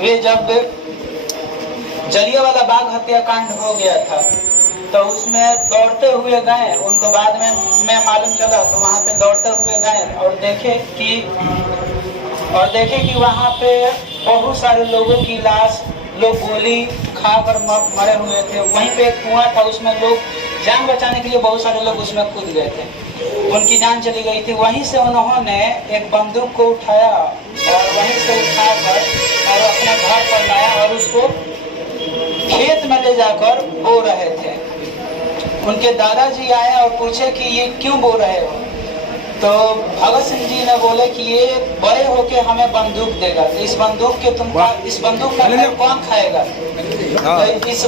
वे जब जलियांवाला बाग हत्याकांड हो गया था तो उसमें दौड़ते हुए गए, उनको बाद में मैं मालूम चला तो वहाँ पे दौड़ते हुए गए और देखे कि वहाँ पे बहुत सारे लोगों की लाश, लोग गोली खाकर मरे हुए थे। वहीं पे एक कुआं था, उसमें लोग जान बचाने के लिए बहुत सारे लोग उसमें कूद गए थे, उनकी जान चली गई थी। वहीं से उन्होंने एक बंदूक को उठाया और वहीं से उठाकर और अपने घर पर लाया और उसको खेत में ले जाकर बो रहे थे। उनके दादाजी आए और पूछे कि ये क्यों बो रहे हो, तो भगत सिंह जी ने बोले कि ये बड़े होके हमें बंदूक देगा, तो इस बंदूक का कौन खाएगा। तो इस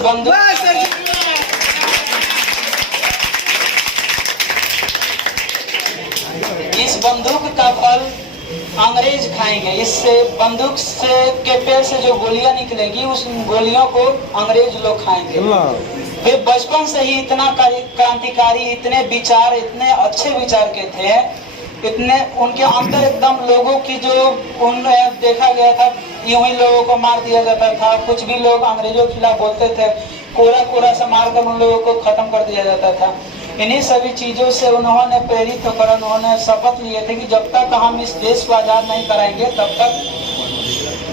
बंदूक का फल अंग्रेज खाएंगे। इससे बंदूक से के पेड़ से जो गोलियां निकलेगी उस गोलियों को अंग्रेज लोग खाएंगे। वे बचपन से ही इतना क्रांतिकारी, इतने विचार, इतने अच्छे विचार के थे, इतने उनके अंदर एकदम लोगों की जो उन्हें देखा गया था, यूं ही लोगों को मार दिया जाता था। कुछ भी लोग अंग्रेजों के खिलाफ बोलते थे, कोरा से मारकर उन लोगों को खत्म कर दिया जाता था। इन्हीं सभी चीजों से उन्होंने प्रेरित होकर उन्होंने शपथ लिए थे कि जब तक हम इस देश को आजाद नहीं कराएंगे तब तक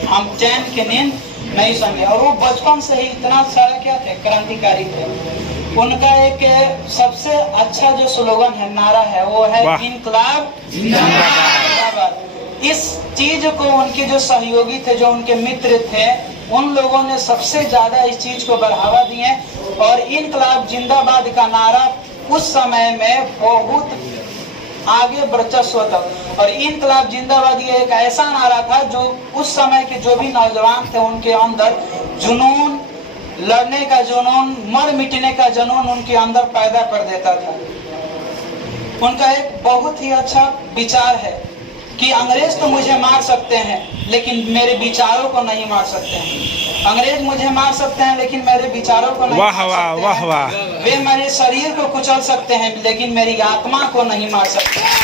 हम चैन की नींद नहीं सोएंगे। और वो बचपन से ही इतना सारा क्या थे, क्रांतिकारी थे। उनका एक सबसे अच्छा जो स्लोगन है, नारा है, वो है इनकलाब जिंदाबाद। इस चीज को उनके जो सहयोगी थे, जो उनके मित्र थे, उन लोगों ने सबसे ज्यादा इस चीज को बढ़ावा दिए और इनकलाब जिंदाबाद का नारा उस समय में बहुत आगे वर्चस्व था। और इनकलाब जिंदाबाद ये एक ऐसा नारा था जो उस समय के जो भी नौजवान थे उनके अंदर जुनून, लड़ने का जुनून, मर मिटने का जुनून उनके अंदर पैदा कर देता था। उनका एक बहुत ही अच्छा विचार है कि अंग्रेज तो मुझे मार सकते हैं लेकिन मेरे विचारों को नहीं मार सकते हैं। अंग्रेज मुझे मार सकते हैं लेकिन मेरे विचारों को नहीं मार सकते हैं। वे मेरे शरीर को कुचल सकते हैं लेकिन मेरी आत्मा को नहीं मार सकते हैं।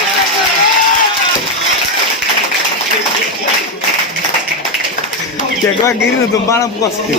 Chegou a guirra do Barão Bosque.